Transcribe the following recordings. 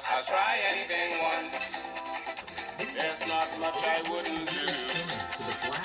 but I'll try anything once. There's not much I wouldn't do.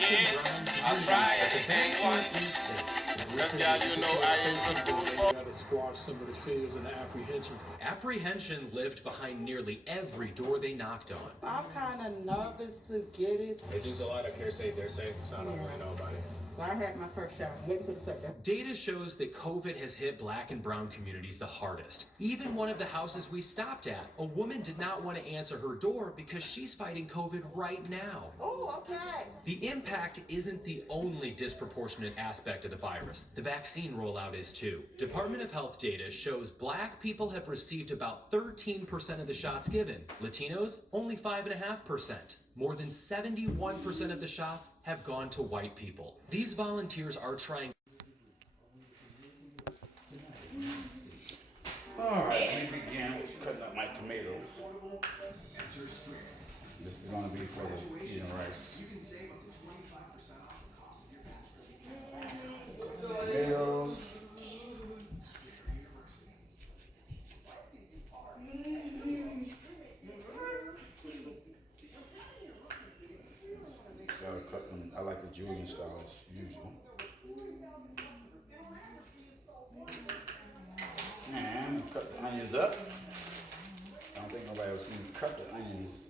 Yes, I'll try anything once. Cause girl, you know I ain't some fool for. Got to squash some of the fears and the apprehension. Apprehension lived behind nearly every door they knocked on. I'm kind of nervous to get it. It's just a lot of hearsay, they're saying, so I don't really know about it. So I had my first shot. Waiting for the second. Data shows that COVID has hit Black and brown communities the hardest. Even one of the houses we stopped at, a woman did not want to answer her door because she's fighting COVID right now. Oh, okay. The impact isn't the only disproportionate aspect of the virus. The vaccine rollout is too. Department of Health data shows Black people have received about 13% of the shots given. Latinos, only 5.5%. More than 71% of the shots have gone to white people. These volunteers are trying. All right, let me begin with cutting up my tomatoes. This is going to be for the pigeon rice. Tomatoes. Gotta cut them. I like the Julian style as usual. And cut the onions up. I don't think nobody ever seen me cut the onions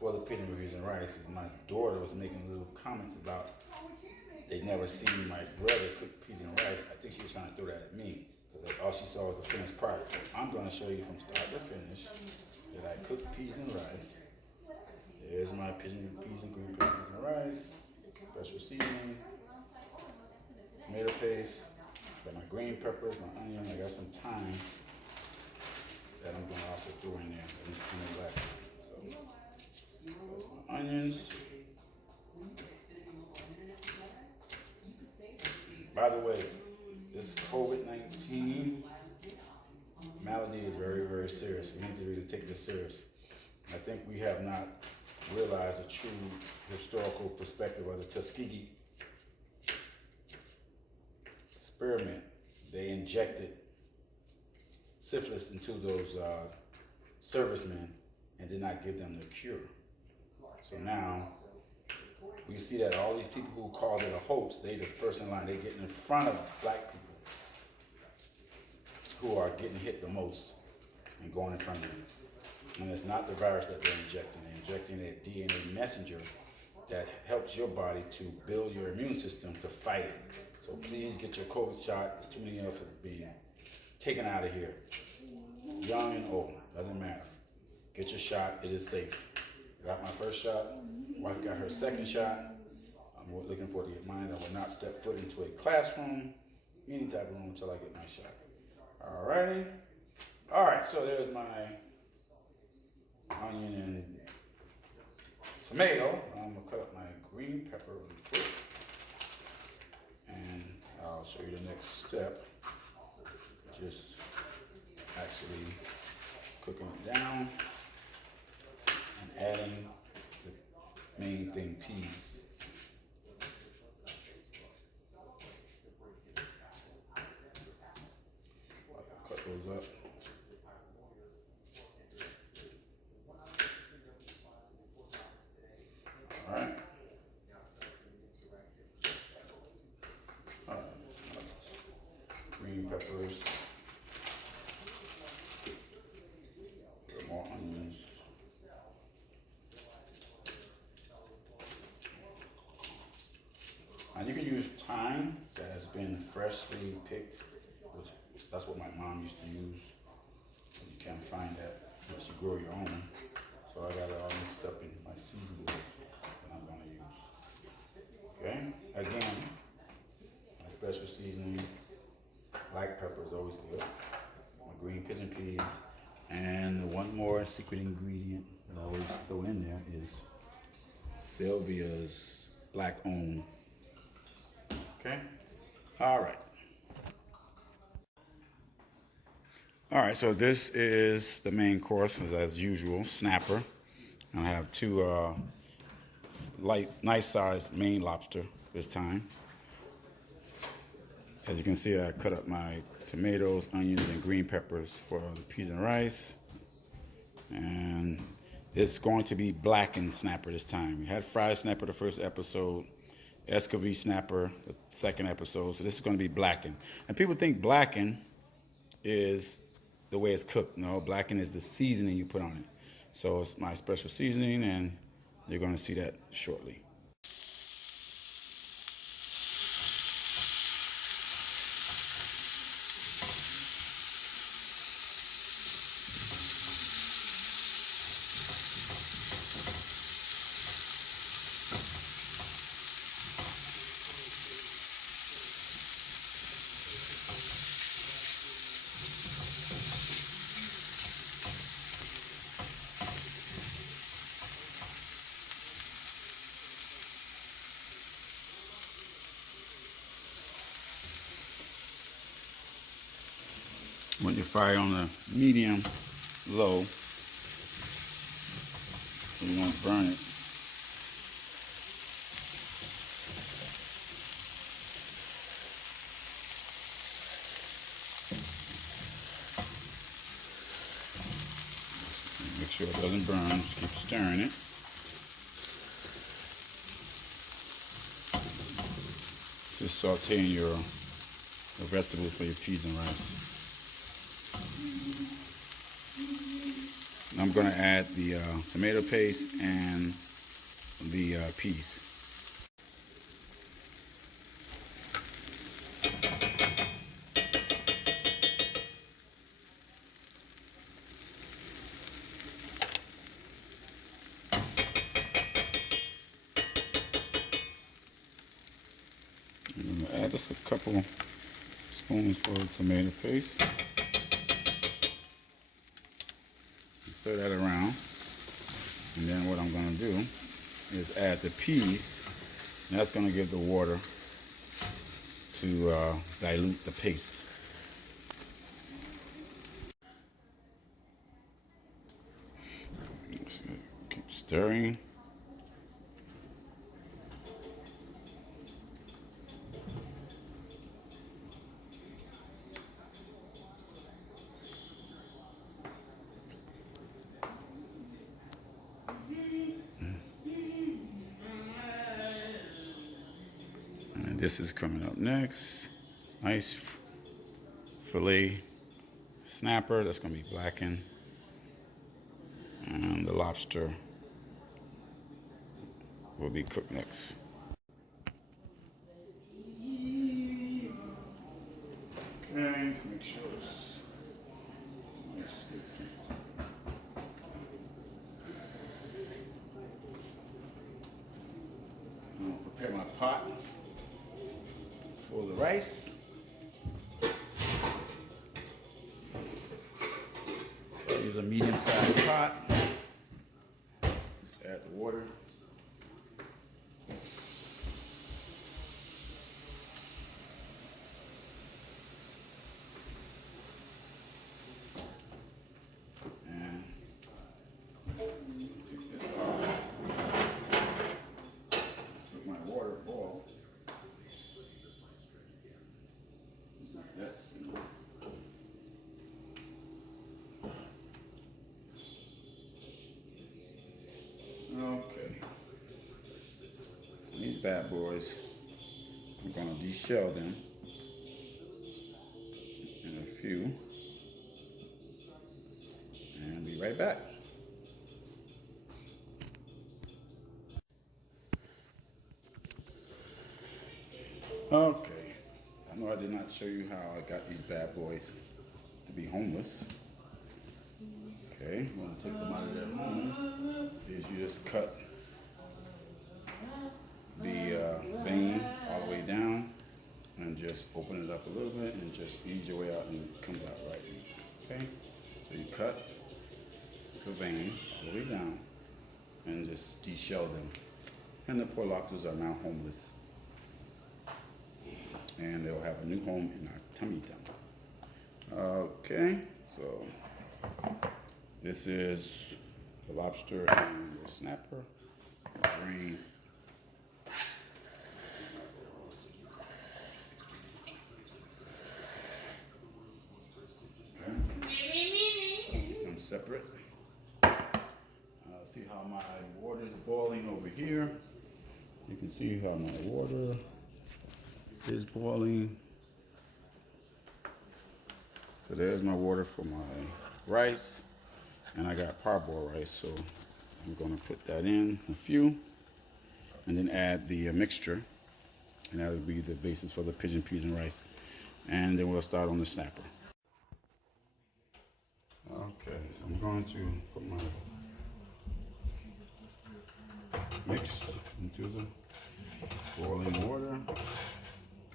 for the pigeon reviews and rice. My daughter was making little comments about they never seen my brother cook pigeon and rice. I think she was trying to throw that at me because all she saw was the finished product. So I'm going to show you from start to finish that I cook peas and rice. There's my peas and green peas and rice, special seasoning, tomato paste, got my green peppers, my onion. I got some thyme that I'm going to also throw in there in the last time. So there's my onions. By the way, this COVID-19 malady is very, very serious. We need to really take this serious. I think we have not realized the true historical perspective of the Tuskegee experiment. They injected syphilis into those servicemen and did not give them the cure. So now we see that all these people who called it a hoax, they the first in line, they getting in front of Black people who are getting hit the most and going in front of them. And it's not the virus that they're injecting. They're injecting a DNA messenger that helps your body to build your immune system to fight it. So please get your COVID shot. There's too many of us being taken out of here. Young and old, doesn't matter. Get your shot, it is safe. Got my first shot, wife got her second shot. I'm looking forward to get mine. I will not step foot into a classroom, any type of room until I get my shot. Alrighty. Alright, so there's my onion and tomato. I'm gonna cut up my green pepper really quick. And I'll show you the next step. Just actually cooking it down and adding the main thing, peas. I'll cut those up. Alright. Green peppers. More onions. And you can use thyme that has been freshly picked, which that's what my mom used to use. You can't find that unless you grow your own. So I got it all mixed up in my seasoning that I'm going to use. Okay, again, my special seasoning, black pepper is always good. My green pigeon peas. And one more secret ingredient that I always throw in there is Sylvia's black owned. Okay? All right. All right, so this is the main course, as usual, snapper. I have two nice sized Maine lobster this time. As you can see, I cut up my tomatoes, onions, and green peppers for the peas and rice. And it's going to be blackened snapper this time. We had fried snapper the first episode, escovitch snapper the second episode. So this is going to be blackened. And people think blackened is the way it's cooked. No, blackened is the seasoning you put on it. So it's my special seasoning, and you're going to see that shortly. Want your fire on the medium low, so you won't burn it. Make sure it doesn't burn. Just keep stirring it. Just sauteing your vegetables for your peas and rice. I'm going to add the tomato paste and the peas. I'm going to add just a couple spoonfuls of tomato paste. Stir that around, and then what I'm going to do is add the peas, and that's going to give the water to dilute the paste. Keep stirring. And this is coming up next. Nice filet snapper. That's going to be blackened. And the lobster will be cooked next. Okay, let's make sure this is nice. I'll prepare my pot for the rice. Use a medium-sized pot. Just add the water. And take this off. Let my water boil. That's okay. These bad boys, I'm gonna de-shell them in a few, and be right back. Okay, I know I did not show you how I got these bad boys to be homeless. Okay, I'm gonna take them out of their home. Is you just cut the vein all the way down and just open it up a little bit and just ease your way out, and it comes out right. Okay, so you cut the vein all the way down and just de-shell them. And the poor lobsters are now homeless, and they'll have a new home in our tummy tum. Okay, so this is the lobster and the snapper. Drain. Okay. Keep them separate. see how my water is boiling over here. You can see how my water is boiling. So there's my water for my rice, and I got parboiled rice, so I'm gonna put that in a few, and then add the mixture, and that will be the basis for the pigeon peas and rice. And then we'll start on the snapper. Okay, so I'm going to put my mix into the boiling water.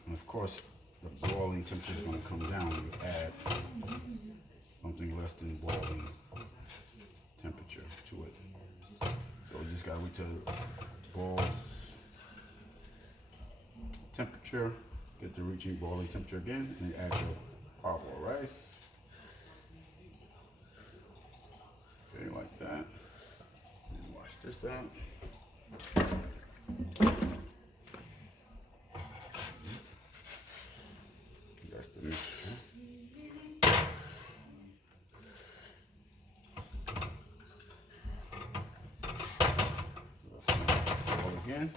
And of course, the boiling temperature is going to come down when you add something less than boiling temperature to it. So we just got to wait till it boils temperature, get to reaching boiling temperature again, and add your parboiled rice. Okay, like that. And wash this out. That's the mixture. Let's boil again.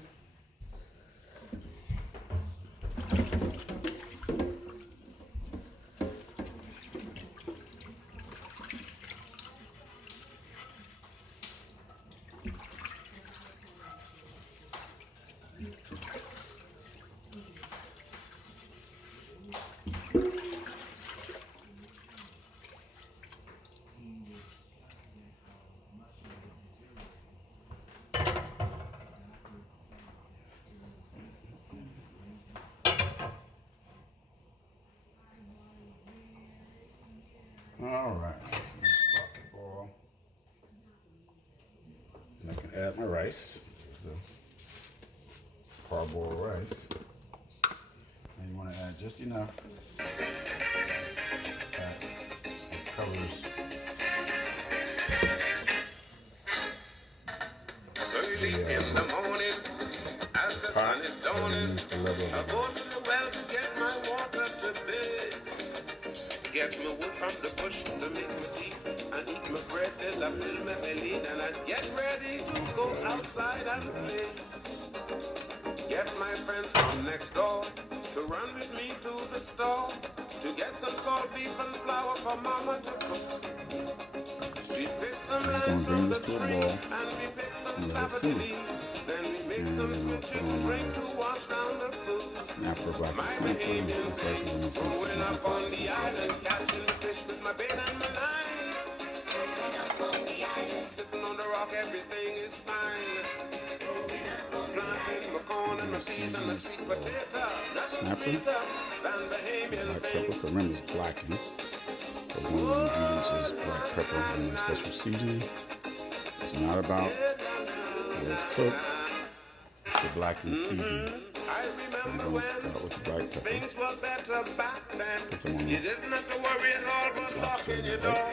All right, so let's start the boil. And I can add my rice, the parboiled rice. And you want to add just enough that it covers Early in the morning, as the sun is dawning, I go to the well to get my water to bed. Get me wood from the bush to make me tea and eat my bread till I fill my belly, and I get ready to go outside and play. Get my friends from next door to run with me to the store to get some salt beef and flour for mama to cook. We pick some lime from the tree and we pick some Sabbath leaves. Then we make some sweet chicken drink to wash down the food. My behaving thing, going up on the island, catching the fish with my bait and my line. Sitting on the rock, everything is fine. Planting my corn and my peas and my sweet potato. Nothing sweeter than Bahamian thing. pepper. Remember, it's blackened. So one of the ingredients is black pepper and a special seasoning. It's not about how it's cooked. It's the blackened seasoning. I remember when things were better back then. You didn't have to worry at all about locking your door.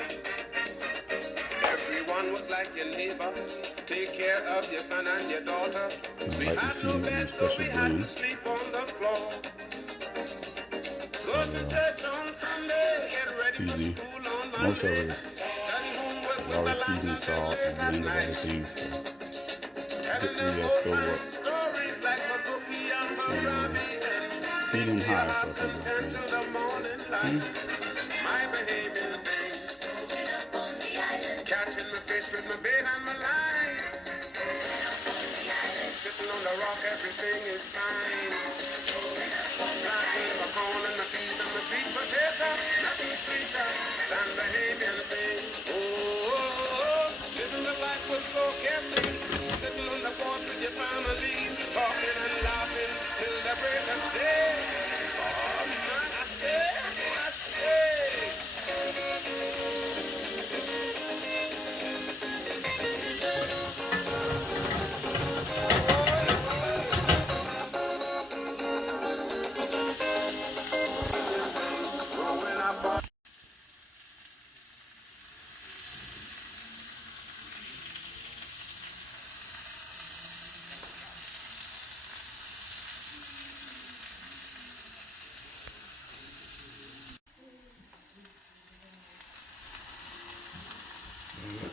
Everyone was like your neighbor. Take care of your son and your daughter. We had no bed, so we had to sleep on the floor. Go to church on Sunday, get ready for school on Monday. Most of it is always seasoned salt and blend of other things. So get the stove up. Stories like my bookie and my rabbit. Medium high, so I think To the morning light. My behaving thing. Catching my fish with my bait and my line. Sitting on the rock, everything is fine. Planting my corn and my peas and my sweet potato. Nothing sweeter than behaving thing. Oh, living the life was so carefree. Sitting on the porch with your family, talking and laughing till the break of day. Oh man, I say.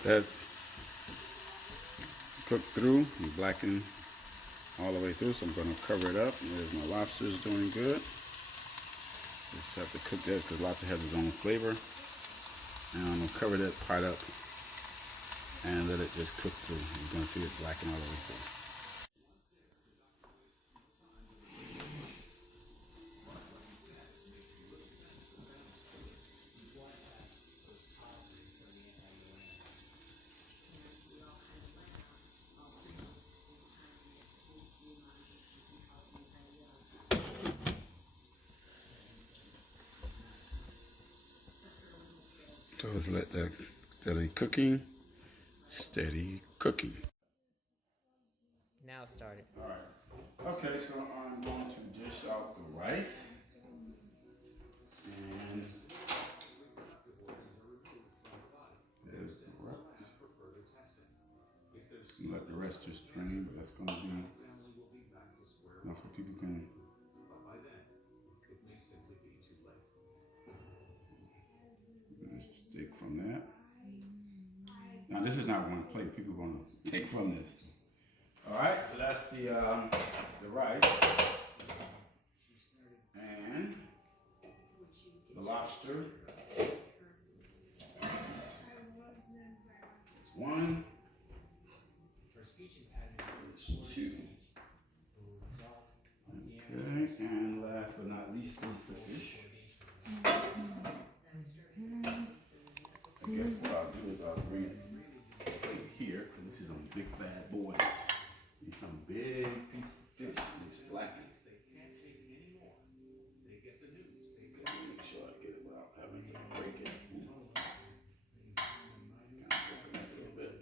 That cooked through and blackened all the way through, so I'm going to cover it up. There's my lobsters doing good. Just have to cook that because lobster has its own flavor. And I'm going to cover that part up and let it just cook through. You're going to see it blacken all the way through. So let's let that steady cooking. Now start it. All right. Okay, so I'm going to dish out the rice. And there's the rice. Let the rest just drain, but that's going to be enough for people can. Just take from that. Now this is not one plate. People are going to take from this. All right, so that's the rice and the lobster. One. There's two. Okay, and last but not least is the fish. I guess what I'll do is I'll bring it here, because this is some big bad boys. Need some big piece of fish. It's blackened. Make sure I get it without having to break it. Kind of open it a little bit.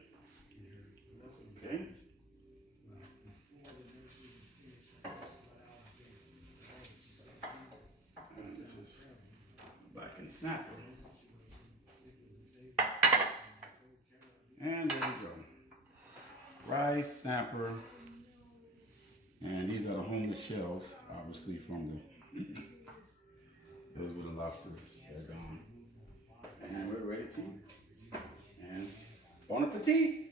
That's okay. And this is blackened snapper. And there we go. Rice, snapper, and these are the homeless shells, obviously from the, those were the lobsters, they're gone. And we're ready to eat. And bon appetit!